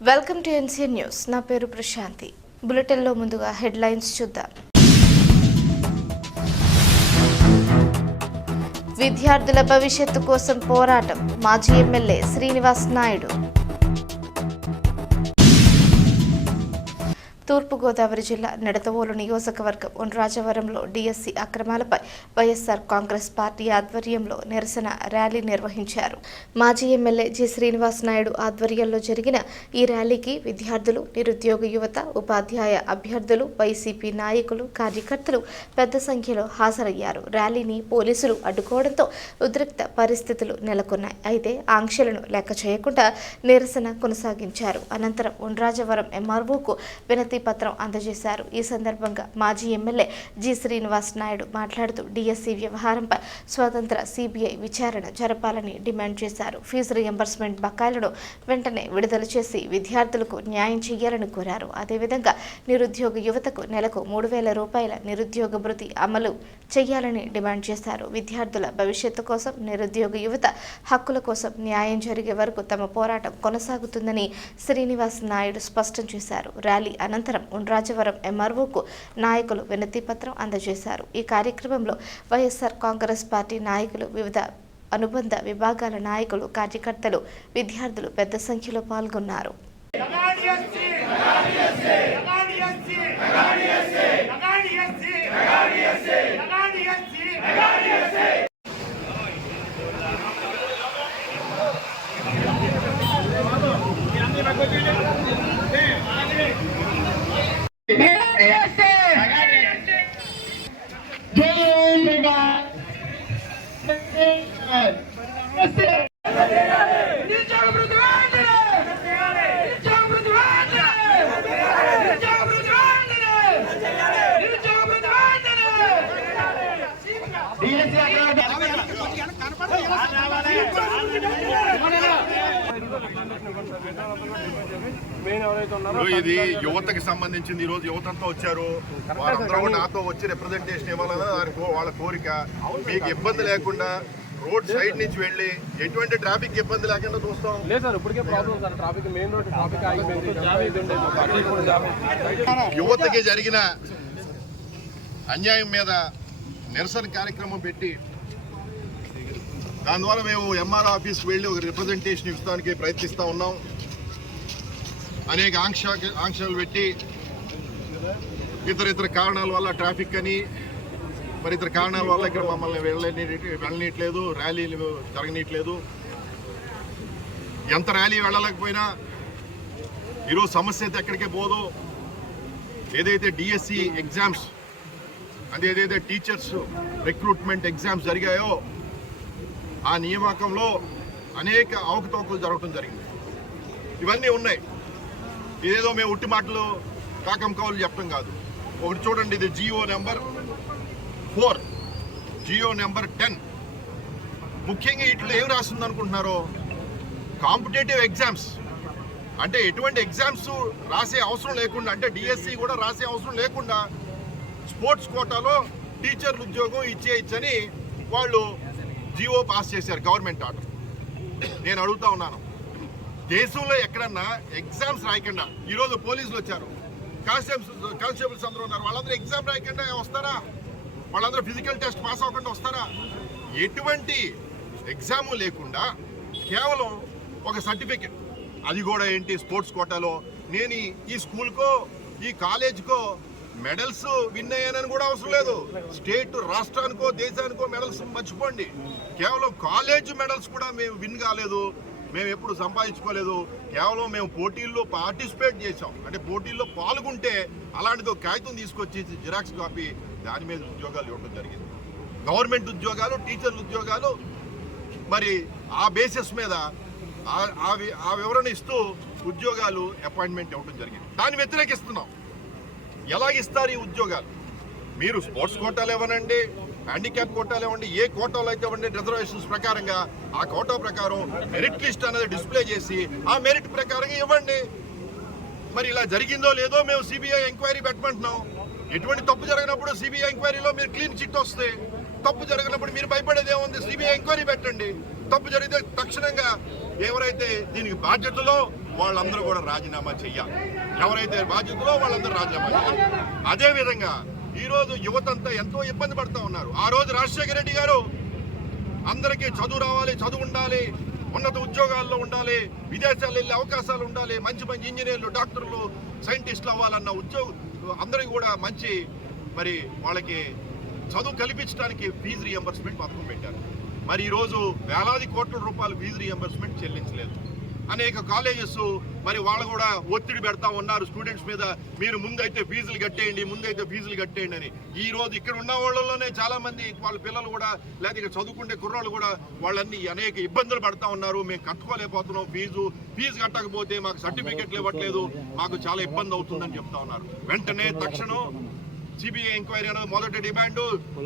Welcome to NCN news. నా పేరు ప్రశాంతి. బులెటిన్లో ముందుగా హెడ్లైన్స్ చూద్దాం. విద్యార్థుల భవిష్యత్తు కోసం పోరాటం. మాజీ ఎమ్మెల్యే శ్రీనివాస్ నాయుడు. తూర్పుగోదావరి జిల్లా నిడదవోలు నియోజకవర్గం ఉండ్రాజవరంలో డీఎస్సీ అక్రమాలపై వైఎస్ఆర్ కాంగ్రెస్ పార్టీ ఆధ్వర్యంలో నిరసన ర్యాలీ నిర్వహించారు. మాజీ ఎమ్మెల్యే జి శ్రీనివాస్ నాయుడు ఆధ్వర్యంలో జరిగిన ఈ ర్యాలీకి విద్యార్థులు, నిరుద్యోగ యువత, ఉపాధ్యాయ అభ్యర్థులు, వైసీపీ నాయకులు, కార్యకర్తలు పెద్ద సంఖ్యలో హాజరయ్యారు. ర్యాలీని పోలీసులు అడ్డుకోవడంతో ఉద్రిక్త పరిస్థితులు నెలకొన్నాయి. అయితే ఆంక్షలను లెక్క చేయకుండా నిరసన కొనసాగించారు. అనంతరం ఉండ్రాజవరం ఎంఆర్ఓకు వినతి పత్రం అందజేశారు. ఈ సందర్భంగా మాజీ ఎమ్మెల్యే జి శ్రీనివాస్ నాయుడు మాట్లాడుతూ డీఎస్సీ వ్యవహారంపై స్వతంత్ర సిబిఐ విచారణ జరపాలని డిమాండ్ చేశారు. ఫీజు రియంబర్స్మెంట్ బకాయిలను వెంటనే విడుదల చేసి విద్యార్థులకు న్యాయం చేయాలని కోరారు. అదేవిధంగా నిరుద్యోగ యువతకు నెలకు 3,000 రూపాయల నిరుద్యోగ భృతి అమలు చేయాలని డిమాండ్ చేశారు. విద్యార్థుల భవిష్యత్తు కోసం, నిరుద్యోగ యువత హక్కుల కోసం న్యాయం జరిగే వరకు తమ పోరాటం కొనసాగుతుందని శ్రీనివాస్ నాయుడు స్పష్టం చేశారు. ర్యాలీ అనంతరం ఉండ్రాజవరం ఎంఆర్ఓకు నాయకులు వినతి పత్రం అందజేశారు. ఈ కార్యక్రమంలో వైఎస్ఆర్ కాంగ్రెస్ పార్టీ నాయకులు, వివిధ అనుబంధ విభాగాల నాయకులు, కార్యకర్తలు, విద్యార్థులు పెద్ద సంఖ్యలో పాల్గొన్నారు. ఇది యువతకి సంబంధించింది. ఈ రోజు యువతంతా వచ్చారు. వాళ్ళందరూ కూడా నాతో వచ్చి రిప్రజెంటేషన్ ఇవ్వాలన్నది వాళ్ళ కోరిక. మీకు ఇబ్బంది లేకుండా రోడ్ సైడ్ నుంచి వెళ్ళి ఎటువంటి ట్రాఫిక్ ఇబ్బంది లేకుండా చూస్తాం. లేదు సార్, ఇప్పటికే problem sir. Traffic main road traffic యువతకి జరిగిన అన్యాయం మీద నిరసన కార్యక్రమం పెట్టి దాని ద్వారా మేము ఎంఆర్ ఆఫీస్కి వెళ్ళి ఒక రిప్రజెంటేషన్ ఇవ్వడానికి ప్రయత్నిస్తూ ఉన్నాం. అనేక ఆంక్షలు పెట్టి ఇతర కారణాల వల్ల ట్రాఫిక్ అని మరి ఇతర కారణాల వల్ల ఇక్కడ మమ్మల్ని వెళ్ళనీయట్లేదు, ర్యాలీలు జరగనీయట్లేదు. ఎంత ర్యాలీ వెళ్ళలేకపోయినా ఈరోజు సమస్య అయితే ఎక్కడికే పోదు. ఏదైతే డిఎస్సి ఎగ్జామ్స్ అంటే ఏదైతే టీచర్స్ రిక్రూట్మెంట్ ఎగ్జామ్స్ జరిగాయో ఆ నియామకంలో అనేక అవకతవకలు జరగడం జరిగింది. ఇవన్నీ ఉన్నాయి. ఇదేదో మేము ఉట్టి మాటలు కాకం కవులు చెప్పడం కాదు. ఒకటి చూడండి, ఇది జియో నెంబర్ 4, జియో నెంబర్ 10. ముఖ్యంగా ఇట్లా ఏం రాస్తుంది అనుకుంటున్నారో, కాంపిటేటివ్ ఎగ్జామ్స్ అంటే ఎటువంటి ఎగ్జామ్స్ రాసే అవసరం లేకుండా, అంటే డిఎస్సి కూడా రాసే అవసరం లేకుండా స్పోర్ట్స్ కోటాలో టీచర్ల ఉద్యోగం ఇచ్చేయచ్చని వాళ్ళు జియో పాస్ చేశారు, గవర్నమెంట్ ఆర్డర్. నేను అడుగుతా ఉన్నాను, దేశంలో ఎక్కడన్నా ఎగ్జామ్స్ రాయకుండా, ఈరోజు పోలీసులు వచ్చారు, కానిస్టేబుల్స్ అందరూ ఉన్నారు, వాళ్ళందరూ ఎగ్జామ్ రాయకుండా వస్తారా? వాళ్ళందరూ ఫిజికల్ టెస్ట్ పాస్ అవ్వకుండా వస్తారా? ఎటువంటి ఎగ్జామ్ లేకుండా కేవలం ఒక సర్టిఫికెట్, అది కూడా ఏంటి స్పోర్ట్స్ కోటాలో. నేను ఈ స్కూల్కో ఈ కాలేజ్కో మెడల్స్ విన్ అయ్యానని కూడా అవసరం లేదు. స్టేట్, రాష్ట్రానికో దేశానికో మెడల్స్ మర్చిపోండి. కేవలం కాలేజ్ మెడల్స్ కూడా మేము విన్ కాలేదు, మేము ఎప్పుడు సంపాదించుకోలేదు. కేవలం మేము పోటీల్లో పార్టిసిపేట్ చేసాం, అంటే పోటీల్లో పాల్గొంటే అలాంటిది ఒక కాగితం తీసుకొచ్చి జిరాక్స్ కాపీ దాని మీద ఉద్యోగాలు ఇవ్వడం జరిగింది. గవర్నమెంట్ ఉద్యోగాలు, టీచర్ల ఉద్యోగాలు మరి ఆ బేసిస్ మీద ఆ వివరణ ఇస్తూ ఉద్యోగాలు అపాయింట్మెంట్ ఇవ్వడం జరిగింది. దాన్ని వ్యతిరేకిస్తున్నాం. ఎలాగిస్తారు ఈ ఉద్యోగాలు? మీరు స్పోర్ట్స్ కోటాలు ఇవ్వనండి, హ్యాండిక్యాప్ కోటాలు ఇవ్వండి, ఏ కోటాలో అయితే ఇవ్వండి, రిజర్వేషన్స్ ప్రకారంగా ఆ కోటా ప్రకారం మెరిట్ లిస్ట్ అనేది డిస్ప్లే చేసి ఆ మెరిట్ ప్రకారంగా ఇవ్వండి. మరి ఇలా జరిగిందో లేదో మేము సిబిఐ ఎంక్వైరీ పెట్టమంటున్నాం. ఎటువంటి తప్పు జరిగినప్పుడు సిబిఐ ఎంక్వైరీలో మీరు క్లీన్ చిట్ వస్తే, తప్పు జరిగినప్పుడు మీరు భయపడేది ఏముంది? సిబిఐ ఎంక్వైరీ పెట్టండి. తప్పు జరిగితే తక్షణంగా ఎవరైతే దీనికి బాధ్యతలో వాళ్ళందరూ కూడా రాజీనామా చెయ్యాలి. ఎవరైతే బాధ్యతలో వాళ్ళందరూ రాజీనామా చేయాలి. అదేవిధంగా ఈరోజు యువతంతా ఎంతో ఇబ్బంది పడుతూ ఉన్నారు. ఆ రోజు రాజశేఖర రెడ్డి గారు అందరికీ చదువు రావాలి, చదువు ఉండాలి, ఉన్నత ఉద్యోగాల్లో ఉండాలి, విదేశాలు వెళ్ళే అవకాశాలు ఉండాలి, మంచి మంచి ఇంజనీర్లు, డాక్టర్లు, సైంటిస్టులు అవ్వాలన్న అందరికీ కూడా మంచి మరి వాళ్ళకి చదువు కల్పించడానికి ఫీజు రీఎంబర్స్మెంట్ పథకం పెట్టారు. మరి ఈరోజు వేలాది కోట్ల రూపాయలు ఫీజు రీఎంబర్స్మెంట్ చెల్లించలేదు. అనేక కాలేజెస్ మరి వాళ్ళు కూడా ఒత్తిడి పెడతా ఉన్నారు స్టూడెంట్స్ మీద, మీరు ముందైతే ఫీజులు కట్టేయండి అని. ఈ రోజు ఇక్కడ ఉన్న వాళ్ళలోనే చాలా మంది వాళ్ళ పిల్లలు కూడా లేదా ఇక్కడ చదువుకుంటే కుర్రాళ్ళు కూడా వాళ్ళన్ని అనేక ఇబ్బందులు పడతా ఉన్నారు. మేము కట్టుకోలేకపోతున్నాం, ఫీజు కట్టకపోతే మాకు సర్టిఫికెట్లు ఇవ్వట్లేదు, మాకు చాలా ఇబ్బంది అవుతుందని చెప్తా ఉన్నారు. వెంటనే తక్షణం సిబిఐ ఎంక్వైరీ అనేది మొదటి డిమాండ్.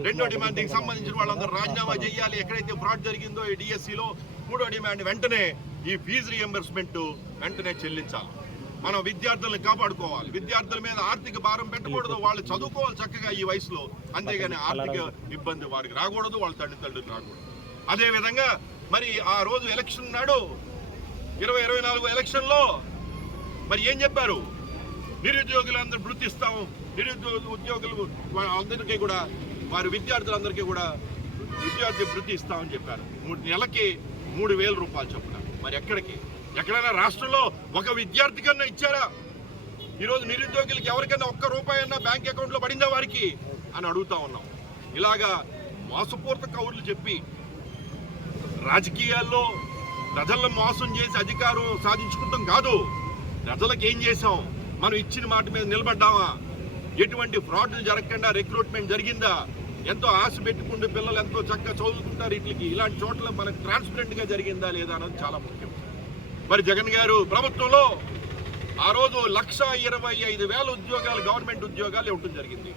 రెండో డిమాండ్ దీనికి సంబంధించిన వాళ్ళందరూ రాజీనామా చేయాలి, ఎక్కడైతే ఫ్రాడ్ జరిగిందో ఈ డిఎస్సిలో. మూడో డిమాండ్ వెంటనే ఈ ఫీజు రియంబర్స్మెంట్ వెంటనే చెల్లించాలి. మనం విద్యార్థులను కాపాడుకోవాలి, విద్యార్థుల మీద ఆర్థిక భారం పెట్టకూడదు, వాళ్ళు చదువుకోవాలి చక్కగా ఈ వయసులో, అంతేగాని ఆర్థిక ఇబ్బంది వారికి రాకూడదు, వాళ్ళ తల్లిదండ్రులకు రాకూడదు. అదేవిధంగా మరి ఆ రోజు ఎలక్షన్ నాడు 2024 ఎలక్షన్లో మరి ఏం చెప్పారు? నిరుద్యోగులందరూ వృత్తి ఇస్తాము, ఉద్యోగులు అందరికీ కూడా వారి విద్యార్థులందరికీ కూడా విద్యార్థి వృత్తి ఇస్తామని చెప్పారు. నెలకి 3,000 రూపాయలు చొప్పున. మరి ఎక్కడైనా రాష్ట్రంలో ఒక విద్యార్థి కన్నా ఇచ్చారా? ఈరోజు నిరుద్యోగులకి ఎవరికైనా ఒక్క రూపాయి అన్నా బ్యాంక్ అకౌంట్లో పడిందా వారికి అని అడుగుతా ఉన్నాం. ఇలాగా మోసపూరిత కౌర్లు చెప్పి రాజకీయాల్లో ప్రజలను మోసం చేసి అధికారం సాధించుకుంటాం కాదు. ప్రజలకు ఏం చేసాం? మనం ఇచ్చిన మాట మీద నిలబడ్డామా? ఎటువంటి ఫ్రాడ్లు జరగకుండా రిక్రూట్మెంట్ జరిగిందా? ఎంతో ఆశ పెట్టుకుంటూ పిల్లలు ఎంతో చక్కగా చదువుకుంటారు. ఇలాంటి చోట్ల మనకు ట్రాన్స్పరెంట్గా జరిగిందా లేదా అన్నది చాలా ముఖ్యం. మరి జగన్ గారు ప్రభుత్వంలో ఆ రోజు 1,25,000 ఉద్యోగాలు, గవర్నమెంట్ ఉద్యోగాలు ఇవ్వడం జరిగింది.